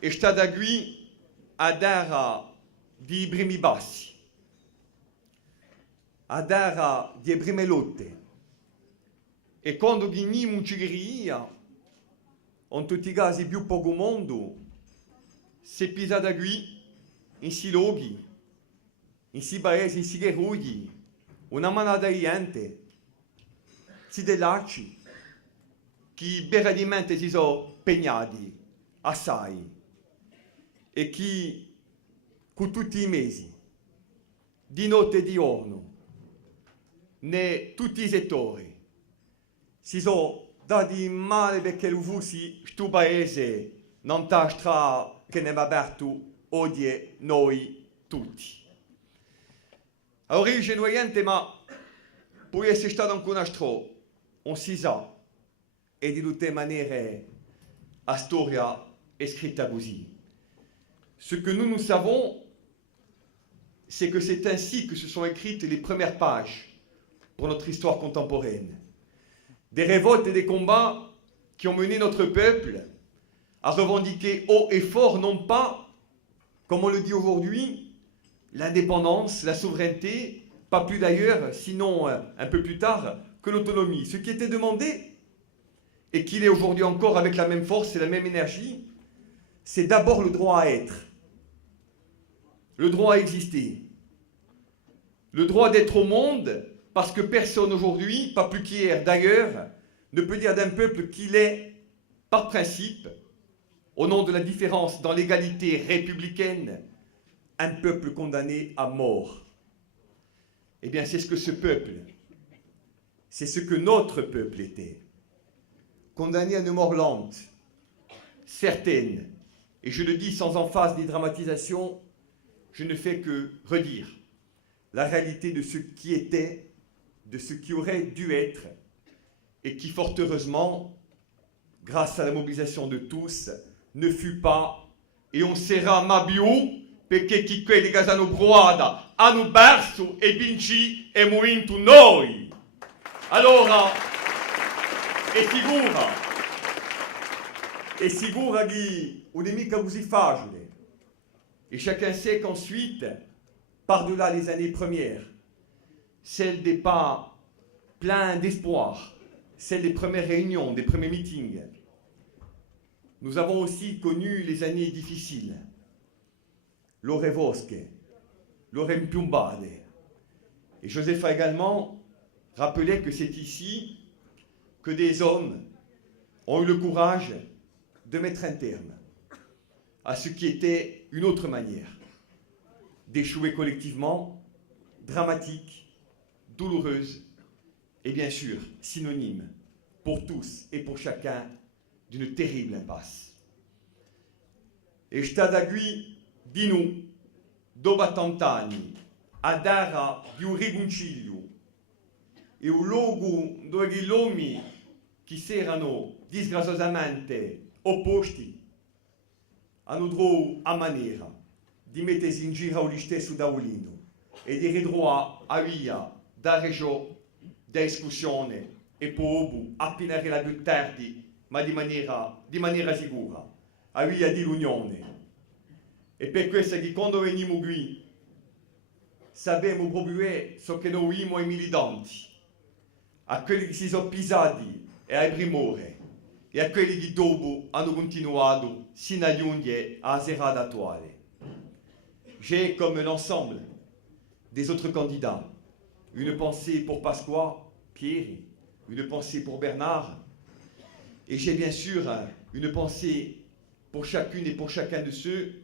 è stata qui a dare di primi bassi, a dare di prime lotte. E quando ghiniamo in Cigheria, in tutti i casi più poco mondo, si è pisata qui, in si loghi, in si paesi, in si guerrugli, una manata di gente, si dell'arci, che veramente si sono impegnati assai e che con tutti i mesi, di notte e di giorno, in tutti i settori, si sono dati male perché lo fossi questo paese non tastra che ne va aperto odie noi tutti. Allora io c'è niente, ma può essere stato anche un altro, on si sa, e di tutte le maniere la storia è scritta così. Ce que nous savons, c'est que c'est ainsi que se sont écrites les premières pages pour notre histoire contemporaine. Des révoltes et des combats qui ont mené notre peuple à revendiquer haut et fort, non pas, comme on le dit aujourd'hui, l'indépendance, la souveraineté, pas plus d'ailleurs, sinon un peu plus tard, que l'autonomie. Ce qui était demandé, et qu'il est aujourd'hui encore avec la même force et la même énergie, c'est d'abord le droit à être, le droit à exister, le droit d'être au monde, parce que personne aujourd'hui, pas plus qu'hier d'ailleurs, ne peut dire d'un peuple qu'il est, par principe, au nom de la différence dans l'égalité républicaine, un peuple condamné à mort. Eh bien, c'est ce que ce peuple, c'est ce que notre peuple était. Condamné à une mort lente, certaine, et je le dis sans emphase ni dramatisation, je ne fais que redire la réalité de ce qui était, de ce qui aurait dû être, et qui, fort heureusement, grâce à la mobilisation de tous, ne fut pas, et on sera mabiu, perché chi quelli che hanno provato hanno perso e vinci e vinto noi. Allora, è sicura che non è mica così facile. Et chacun sait qu'ensuite, par-delà les années premières, celles des pas pleins d'espoir, celles des premières réunions, des premiers meetings, nous avons aussi connu les années difficiles. L'ore vosche, l'ore impiombade. Et Joseph a également rappelé que c'est ici que des hommes ont eu le courage de mettre un terme à ce qui était une autre manière d'échouer collectivement, dramatique, douloureuse et bien sûr synonyme pour tous et pour chacun d'une terrible impasse. E stata qui di noi, dopo 80 anni, a dare di un riconcilio e un luogo dove gli uomini che si erano disgraziosamente opposti hanno trovato a maniera di mettersi in giro allo stesso tavolino e di ritrovare a via da regione, da discussione e poi appena la più tardi, ma di maniera sicura, a via di l'unione. E per questo che quando veniamo qui sappiamo proprio ciò che noi abbiamo ai militanti, a quelli che si sono pisati e ai primori, e a quelli che dopo hanno continuato sino a giungere alla serata attuale. J'ai, comme l'ensemble des autres candidats, une pensée pour Pasqua, Pierre, une pensée pour Bernard, et j'ai bien sûr une pensée pour chacune et pour chacun de ceux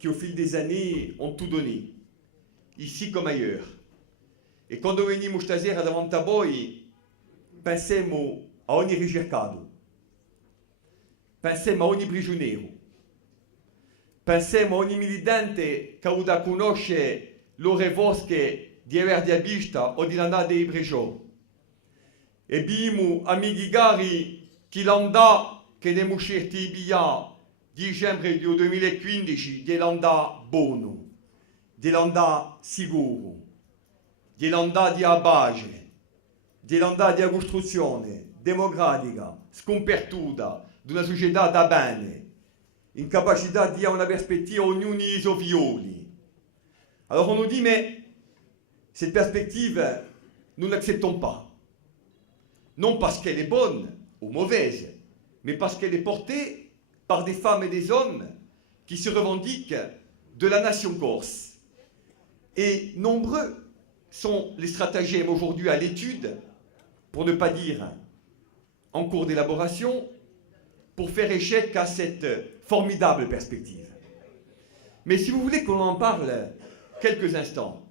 qui au fil des années ont tout donné, ici comme ailleurs. E quando venimmo stasera davanti a voi, pensiamo a ogni ricercato, pensiamo a ogni prigioniero, pensiamo a ogni militante che ha avuto a conoscere l'ore vosche di aver vista o di andare in prigione. E abbiamo amici cari che l'hanno che ne usciti via dicembre del 2015 dell'andà buono, dell'andà sicuro, dell'andà di base, dell'andà di costruzione democratica, scompertuta, di una società da bene, incapacità di avere una prospettiva, ognuno i suoi fiori. Alors on nous dit, mais cette perspective, nous ne l'acceptons pas. Non parce qu'elle est bonne ou mauvaise, mais parce qu'elle est portée par des femmes et des hommes qui se revendiquent de la nation corse. Et nombreux sont les stratagèmes aujourd'hui à l'étude, pour ne pas dire en cours d'élaboration, pour faire échec à cette formidable perspective. Mais si vous voulez qu'on en parle quelques instants,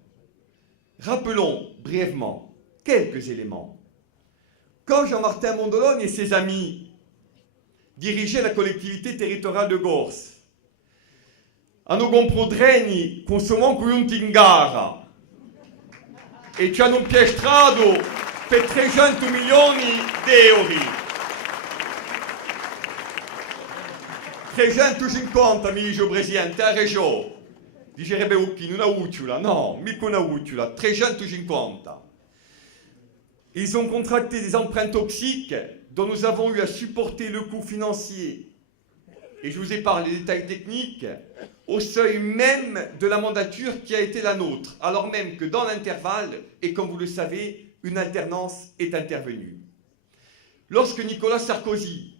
rappelons brièvement quelques éléments. Quand Jean-Martin Mondolone et ses amis dirigeaient la collectivité territoriale de Gorse, hanno comprodreni consumon Cuyuntingara e ci hanno impiestrato per 300 milioni di euro. 350, mi dice il Presidente, a Reggio. Dicerebbe Ucchi, una ucciola. No, mica una ucciola, 350. Ils ont contracté des emprunts toxiques dont nous avons eu à supporter le coût financier. Et je vous ai parlé des détails techniques au seuil même de la mandature qui a été la nôtre, alors même que dans l'intervalle, et comme vous le savez, une alternance est intervenue. Lorsque Nicolas Sarkozy,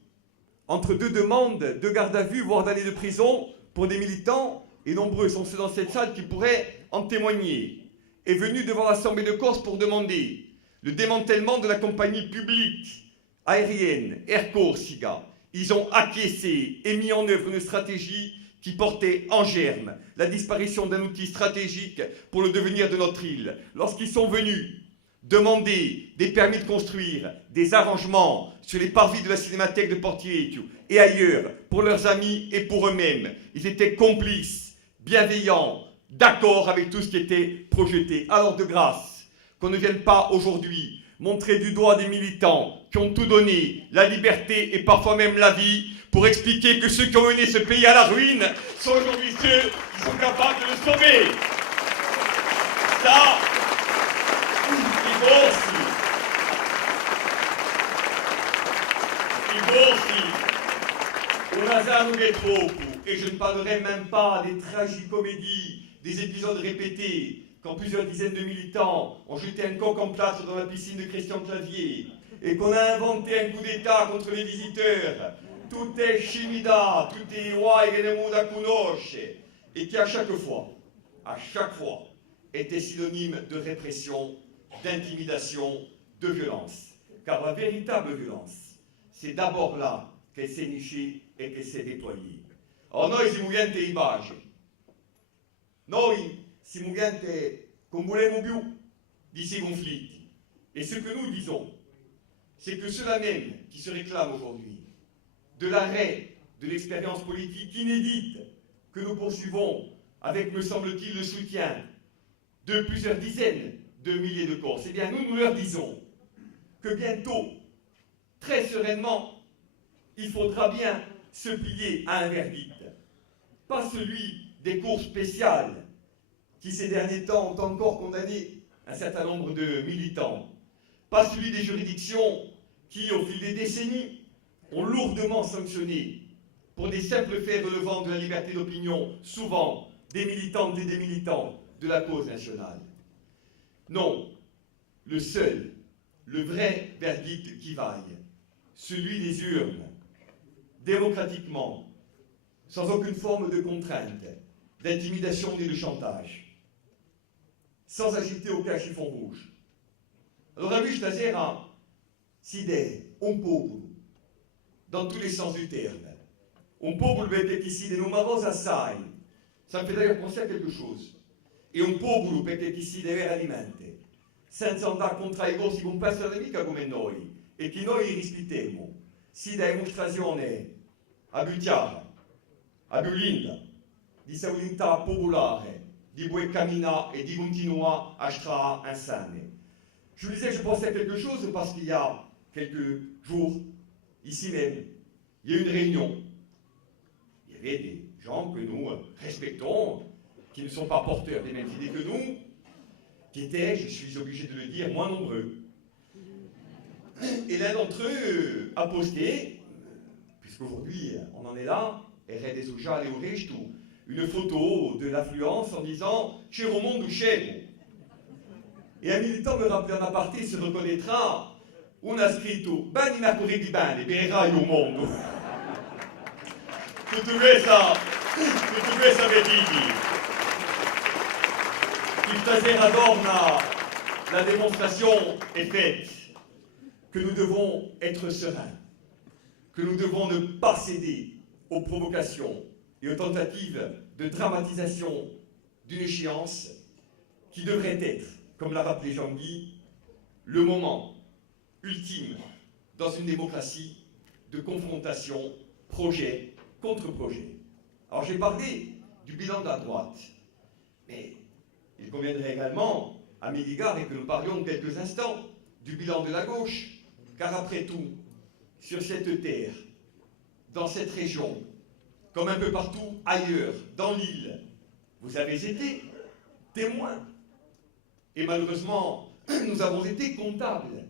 entre deux demandes de garde à vue, voire d'années de prison pour des militants, et nombreux sont ceux dans cette salle qui pourraient en témoigner, est venu devant l'Assemblée de Corse pour demander le démantèlement de la compagnie publique aérienne Air Corsica. Ils ont acquiescé et mis en œuvre une stratégie qui portait en germe la disparition d'un outil stratégique pour le devenir de notre île. Lorsqu'ils sont venus demander des permis de construire, des arrangements sur les parvis de la Cinémathèque de Portietto et ailleurs, pour leurs amis et pour eux-mêmes, ils étaient complices, bienveillants, d'accord avec tout ce qui était projeté. Alors de grâce, qu'on ne vienne pas aujourd'hui montrer du doigt des militants qui ont tout donné, la liberté et parfois même la vie, pour expliquer que ceux qui ont mené ce pays à la ruine sont aujourd'hui ceux qui sont capables de le sauver. Ça, il faut aussi. On a ça nous est trop. Et je ne parlerai même pas des tragicomédies, des épisodes répétés, quand plusieurs dizaines de militants ont jeté un coq en plâtre dans la piscine de Christian Clavier, et qu'on a inventé un coup d'État contre les visiteurs. Tout est chimida, tout est uai che ne muda conosce, et qui à chaque fois, était synonyme de répression, d'intimidation, de violence. Car la véritable violence, c'est d'abord là qu'elle s'est nichée et qu'elle s'est déployée. Alors noi siamo gente di pace. Noi siamo gente non voulons più di ces conflits. Et ce que nous disons, c'est que ceux-là même qui se réclament aujourd'hui de l'arrêt de l'expérience politique inédite que nous poursuivons avec, me semble-t-il, le soutien de plusieurs dizaines de milliers de Corses, eh bien nous leur disons que bientôt, très sereinement, il faudra bien se plier à un verdict. Pas celui des cours spéciales qui ces derniers temps ont encore condamné un certain nombre de militants. Pas celui des juridictions qui, au fil des décennies, ont lourdement sanctionné pour des simples faits relevant de la liberté d'opinion, souvent des militantes et des militants de la cause nationale. Non, le seul, le vrai verdict qui vaille, celui des urnes, démocratiquement, sans aucune forme de contrainte, d'intimidation ni de chantage, sans agiter aucun chiffon rouge. Alors, amici, stasera si dè un popolo, dans tous les sens du terme, un popolo perché si dè numerosi assai, ça me fait d'ailleurs penser à quelque chose, e un popolo perché si dè veramente, senza andare contro i corsi con questa nemica come noi, e che noi rispettiamo, si dà dimostrazione a Butiara, a Bulinda, di sa volontà popolare, di poter camminare et di continuare a stare insieme. Je vous disais, je pensais à quelque chose parce qu'il y a quelques jours, ici même, il y a eu une réunion. Il y avait des gens que nous respectons, qui ne sont pas porteurs des mêmes idées que nous, qui étaient, je suis obligé de le dire, moins nombreux. Et l'un d'entre eux a posté, puisqu'aujourd'hui on en est là, et Redes Ujale ou Rechtu, une photo de l'affluence en disant « C'ero mondo scemo ». Et un militant me rappelait en aparté se reconnaîtra, on a scritto « Bani na corre di bene, berai au mondo ». Tutto questo vedi. Il stasera adorna, la démonstration est faite, que nous devons être sereins, que nous devons ne pas céder aux provocations et aux tentatives de dramatisation d'une échéance qui devrait être, comme l'a rappelé Jean-Guy, le moment ultime dans une démocratie de confrontation projet contre projet. Alors j'ai parlé du bilan de la droite, mais il conviendrait également, à mes égards, et que nous parlions quelques instants, du bilan de la gauche, car après tout, sur cette terre, dans cette région, comme un peu partout ailleurs, dans l'île, vous avez été témoins. Et malheureusement, nous avons été comptables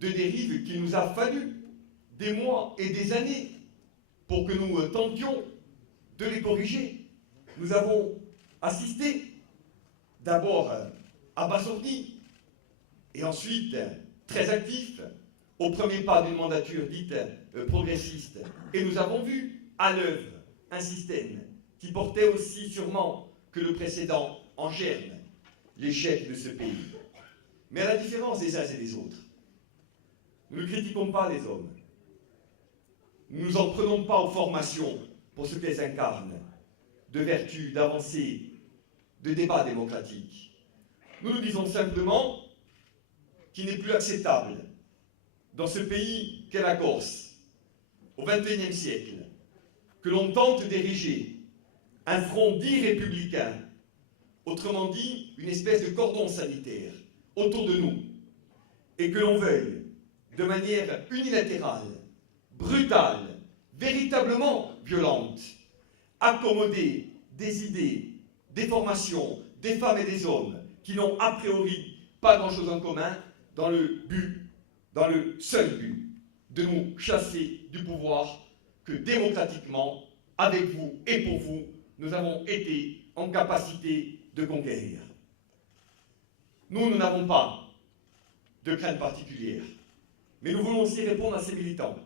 de dérives qu'il nous a fallu des mois et des années pour que nous tentions de les corriger. Nous avons assisté d'abord abasourdi et ensuite très actif au premier pas d'une mandature dite progressiste. Et nous avons vu à l'œuvre un système qui portait aussi sûrement que le précédent en germe l'échec de ce pays. Mais à la différence des uns et des autres, nous ne critiquons pas les hommes. Nous ne nous en prenons pas aux formations pour ce qu'elles incarnent, de vertu, d'avancée, de débat démocratique. Nous nous disons simplement qu'il n'est plus acceptable dans ce pays qu'est la Corse, au XXIe siècle, que l'on tente d'ériger un front dit républicain, autrement dit une espèce de cordon sanitaire autour de nous, et que l'on veuille, de manière unilatérale, brutale, véritablement violente, accommoder des idées, des formations, des femmes et des hommes qui n'ont a priori pas grand-chose en commun dans le seul but de nous chasser du pouvoir que démocratiquement, avec vous et pour vous, nous avons été en capacité de conquérir. Nous n'avons pas de crainte particulière, mais nous voulons aussi répondre à ces militants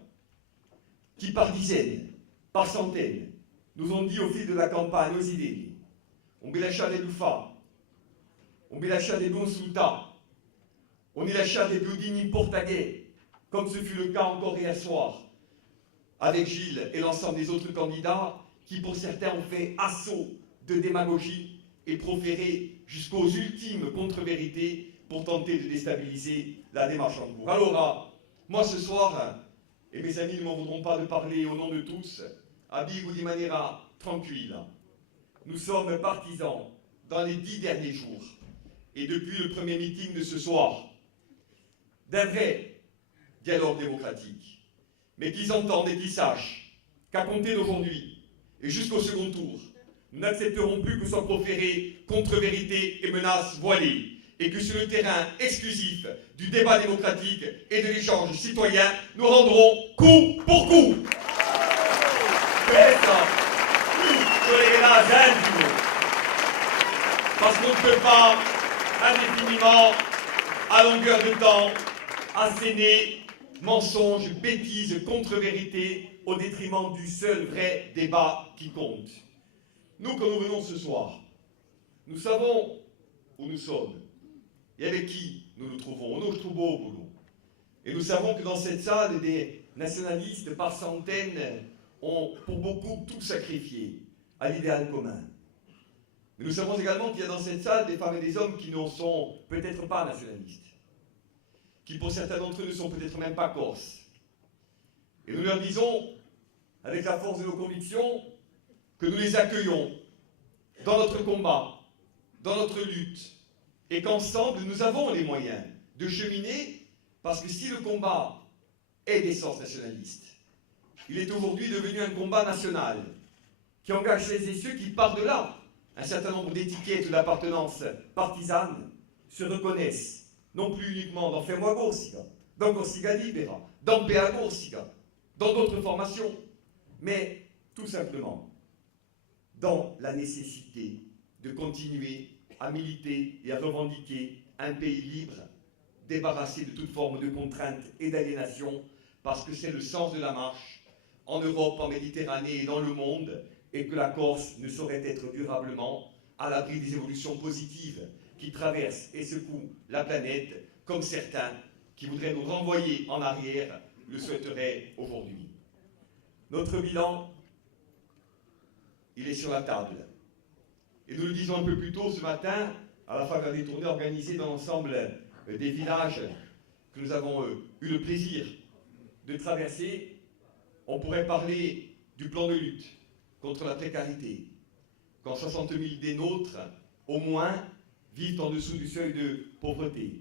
qui, par dizaines, par centaines, nous ont dit au fil de la campagne aux idées, on bilascia des Lufa, on bilascia des Bonsulta, on bilascia des Biudini Portagais, comme ce fut le cas encore hier soir, avec Gilles et l'ensemble des autres candidats qui, pour certains, ont fait assaut de démagogie et proféré jusqu'aux ultimes contre-vérités pour tenter de déstabiliser la démarche en cours. Alors, moi ce soir, et mes amis ne m'en voudront pas de parler au nom de tous, dico di maniera tranquille, nous sommes partisans dans les 10 derniers jours et depuis le premier meeting de ce soir d'un vrai dialogue démocratique, mais qu'ils entendent et qu'ils sachent qu'à compter d'aujourd'hui et jusqu'au second tour, nous n'accepterons plus que soient proférées contre-vérités et menaces voilées, et que sur le terrain exclusif du débat démocratique et de l'échange citoyen, nous rendrons coup pour coup. Parce qu'on ne peut pas indéfiniment, à longueur de temps, asséner mensonges, bêtises, contre-vérités au détriment du seul vrai débat qui compte. Nous, quand nous venons ce soir, nous savons où nous sommes et avec qui nous nous trouvons. Nous nous trouvons au boulot. Et nous savons que dans cette salle, des nationalistes par centaines ont pour beaucoup tout sacrifié à l'idéal commun. Mais nous savons également qu'il y a dans cette salle des femmes et des hommes qui ne sont peut-être pas nationalistes, qui pour certains d'entre eux ne sont peut-être même pas corses. Et nous leur disons, avec la force de nos convictions, que nous les accueillons dans notre combat, dans notre lutte, et qu'ensemble nous avons les moyens de cheminer, parce que si le combat est d'essence nationaliste, il est aujourd'hui devenu un combat national qui engage celles et ceux qui, par-delà un certain nombre d'étiquettes d'appartenance partisane, se reconnaissent, non plus uniquement dans Fermo Corsica, dans Corsica Libera, dans PA Corsica, dans d'autres formations, mais tout simplement dans la nécessité de continuer à militer et à revendiquer un pays libre, débarrassé de toute forme de contrainte et d'aliénation, parce que c'est le sens de la marche en Europe, en Méditerranée et dans le monde, et que la Corse ne saurait être durablement à l'abri des évolutions positives qui traversent et secouent la planète, comme certains qui voudraient nous renvoyer en arrière le souhaiteraient aujourd'hui. Notre bilan, il est sur la table. Et nous le disons un peu plus tôt ce matin, à la faveur des tournées organisées dans l'ensemble des villages que nous avons eu le plaisir de traverser. On pourrait parler du plan de lutte contre la précarité, quand 60 000 des nôtres, au moins, vivent en dessous du seuil de pauvreté.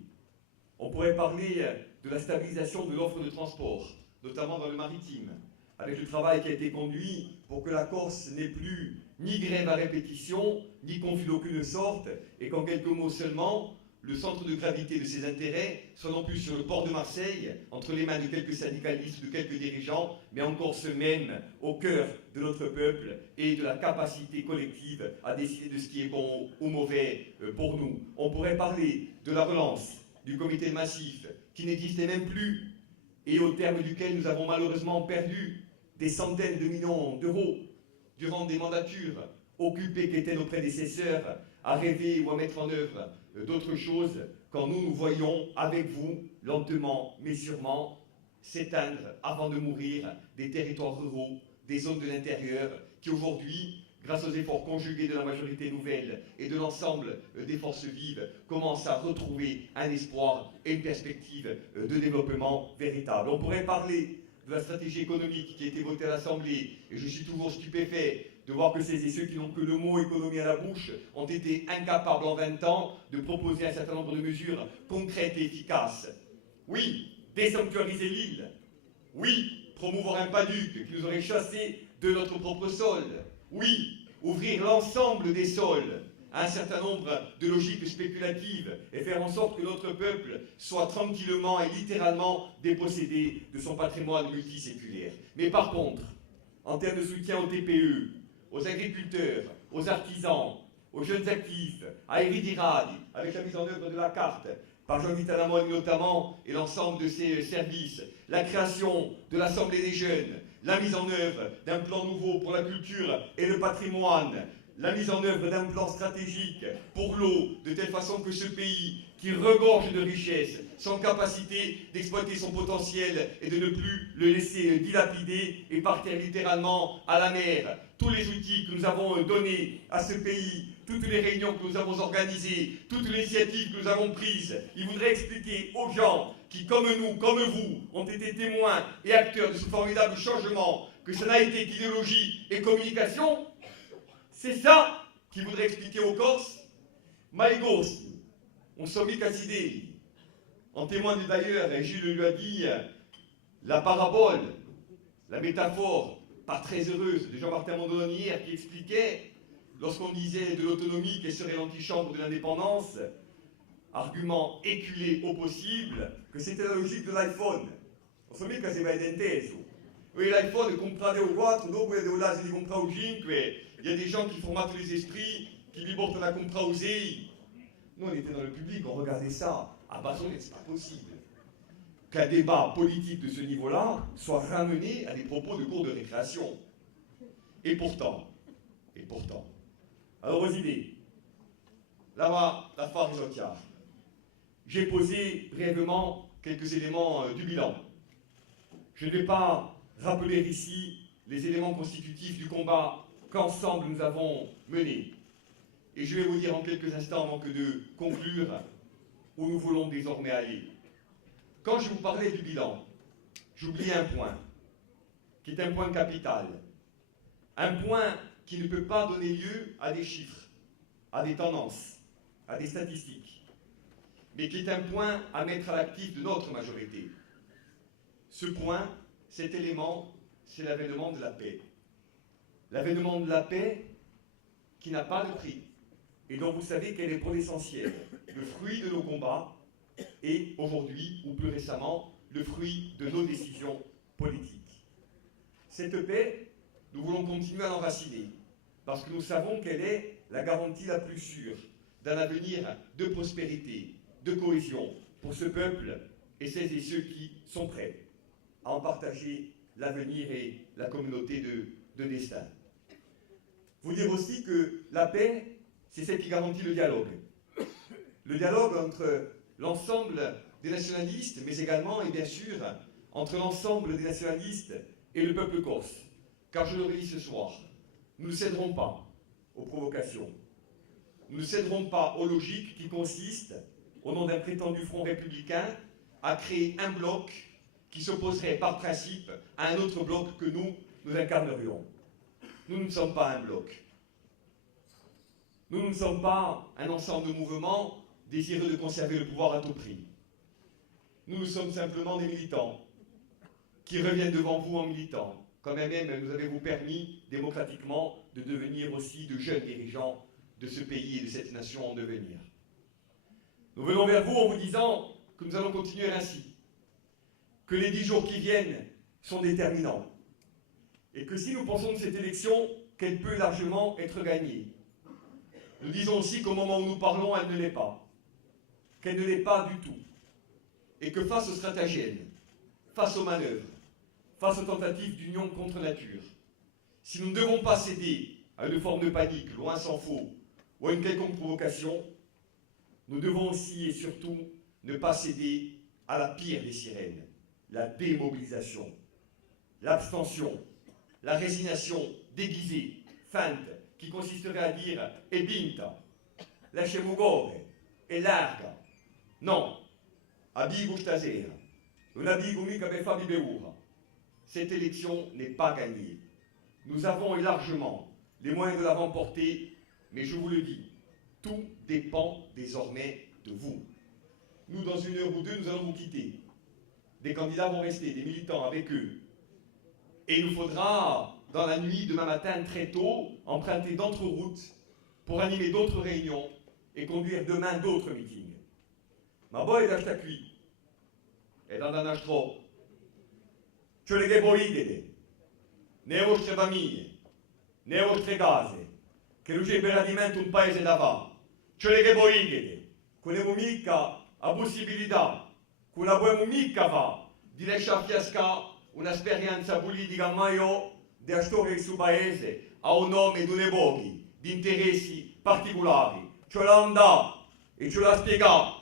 On pourrait parler de la stabilisation de l'offre de transport, notamment dans le maritime, avec le travail qui a été conduit pour que la Corse n'ait plus ni grève à répétition, ni conflit d'aucune sorte, et qu'en quelques mots seulement, le centre de gravité de ses intérêts soit non plus sur le port de Marseille, entre les mains de quelques syndicalistes, de quelques dirigeants, mais en Corse même, au cœur de notre peuple et de la capacité collective à décider de ce qui est bon ou mauvais pour nous. On pourrait parler de la relance du comité massif, qui n'existait même plus, et au terme duquel nous avons malheureusement perdu des centaines de millions d'euros durant des mandatures occupées qu'étaient nos prédécesseurs à rêver ou à mettre en œuvre d'autres choses, quand nous voyons avec vous, lentement mais sûrement, s'éteindre avant de mourir des territoires ruraux, des zones de l'intérieur, qui aujourd'hui, grâce aux efforts conjugués de la majorité nouvelle et de l'ensemble des forces vives, commencent à retrouver un espoir et une perspective de développement véritable. On pourrait parler de la stratégie économique qui a été votée à l'Assemblée, et je suis toujours stupéfait de voir que celles et ceux qui n'ont que le mot économie à la bouche ont été incapables en 20 ans de proposer un certain nombre de mesures concrètes et efficaces. Oui, désanctuariser l'île. Oui, promouvoir un PADUC qui nous aurait chassés de notre propre sol. Oui, ouvrir l'ensemble des sols à un certain nombre de logiques spéculatives et faire en sorte que notre peuple soit tranquillement et littéralement dépossédé de son patrimoine multiséculaire. Mais par contre, en termes de soutien aux TPE, aux agriculteurs, aux artisans, aux jeunes actifs, à Eridirad, avec la mise en œuvre de la carte, par Jean-Guy Talamone notamment, et l'ensemble de ses services, la création de l'Assemblée des jeunes, la mise en œuvre d'un plan nouveau pour la culture et le patrimoine, la mise en œuvre d'un plan stratégique pour l'eau, de telle façon que ce pays, qui regorge de richesses, sans capacité d'exploiter son potentiel et de ne plus le laisser dilapider et partir littéralement à la mer. Tous les outils que nous avons donnés à ce pays, toutes les réunions que nous avons organisées, toutes les initiatives que nous avons prises, il voudrait expliquer aux gens qui, comme nous, comme vous, ont été témoins et acteurs de ce formidable changement, que ça n'a été qu'idéologie et communication. C'est ça qu'il voudrait expliquer aux Corses. Maïgos, on sommi Cassidé. En témoigne d'ailleurs, et Gilles lui a dit, la parabole, la métaphore, pas très heureuse, de Jean-Martin Mondoloni hier, qui expliquait, lorsqu'on disait de l'autonomie qu'elle serait l'antichambre de l'indépendance, argument éculé au possible, que c'était la logique de l'iPhone. On sommi che si va inteso. Oui, l'iPhone comprare au 4, dopo è devo di comprare au 5. Il y a des gens qui formatent les esprits, qui vibrent la compra aux EI. Nous, on était dans le public, on regardait ça. À Basonnet, c'est pas possible qu'un débat politique de ce niveau-là soit ramené à des propos de cours de récréation. Et pourtant, alors aux idées, là-bas, la phare Isotia, j'ai posé brièvement quelques éléments du bilan. Je ne vais pas rappeler ici les éléments constitutifs du combat qu'ensemble nous avons mené. Et je vais vous dire en quelques instants, avant que de conclure, où nous voulons désormais aller. Quand je vous parlais du bilan, j'oubliais un point, qui est un point capital. Un point qui ne peut pas donner lieu à des chiffres, à des tendances, à des statistiques, mais qui est un point à mettre à l'actif de notre majorité. Ce point, cet élément, c'est l'avènement de la paix. L'avènement de la paix qui n'a pas de prix, et dont vous savez qu'elle est pour l'essentiel le fruit de nos combats, et aujourd'hui, ou plus récemment, le fruit de nos décisions politiques. Cette paix, nous voulons continuer à l'enraciner, parce que nous savons qu'elle est la garantie la plus sûre d'un avenir de prospérité, de cohésion pour ce peuple et celles et ceux qui sont prêts à en partager l'avenir et la communauté de destin. Vous dire aussi que la paix, c'est celle qui garantit le dialogue. Le dialogue entre l'ensemble des nationalistes, mais également, et bien sûr, entre l'ensemble des nationalistes et le peuple corse. Car je le dis ce soir, nous ne céderons pas aux provocations. Nous ne céderons pas aux logiques qui consistent, au nom d'un prétendu front républicain, à créer un bloc qui s'opposerait par principe à un autre bloc que nous incarnerions. Nous ne sommes pas un bloc. Nous ne sommes pas un ensemble de mouvements désireux de conserver le pouvoir à tout prix. Nous sommes simplement des militants qui reviennent devant vous en militant, quand même nous avez-vous permis démocratiquement de devenir aussi de jeunes dirigeants de ce pays et de cette nation en devenir. Nous venons vers vous en vous disant que nous allons continuer ainsi, que les 10 jours qui viennent sont déterminants, et que si nous pensons de cette élection qu'elle peut largement être gagnée, nous disons aussi qu'au moment où nous parlons, elle ne l'est pas, qu'elle ne l'est pas du tout, et que face aux stratagèmes, face aux manœuvres, face aux tentatives d'union contre nature, si nous ne devons pas céder à une forme de panique, loin s'en faut, ou à une quelconque provocation, nous devons aussi et surtout ne pas céder à la pire des sirènes, la démobilisation, l'abstention, la résignation déguisée, feinte, qui consisterait à dire « e binta, lasciamo gore, e larga ». Non, abigo stasera, non abigo mica per farvi beura. Cette élection n'est pas gagnée. Nous avons et largement les moyens de la remporter, mais je vous le dis, tout dépend désormais de vous. Nous, dans 1 heure ou 2, nous allons vous quitter. Des candidats vont rester, des militants avec eux. Et il nous faudra, dans la nuit, demain matin, très tôt, emprunter d'autres routes pour animer d'autres réunions et conduire demain d'autres meetings. Ma voi da sta qui, e da nastro, ce le che voi dite, ne vostre famiglie, ne vostre case, che non c'è veramente un paese da fare, ce le che voi dite, con le mica la possibilità, con la buona mica fa, di lasciare fiascare un'esperienza politica mai della storia del suo paese a un nome di une pochi, di interessi particolari. Ce l'ha andato e ce l'ha spiegato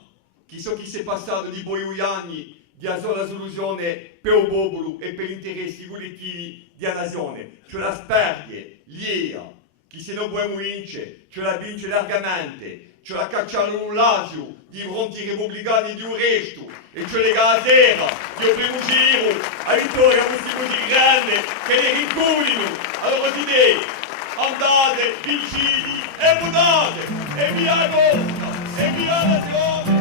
chi so chi si è passato di poi anni di una sola soluzione per il popolo e per gli interessi collettivi della nazione. Ce la sperde, l'IEA, chi se non può vincere, ce la vince largamente, ce la cacciano un lasio di fronti repubblicani di un resto e ce le casera di un primo giro a vittoria possiamo di grande che le rinculino a loro idee. Andate, vicini e votate e via la costa e via la zona.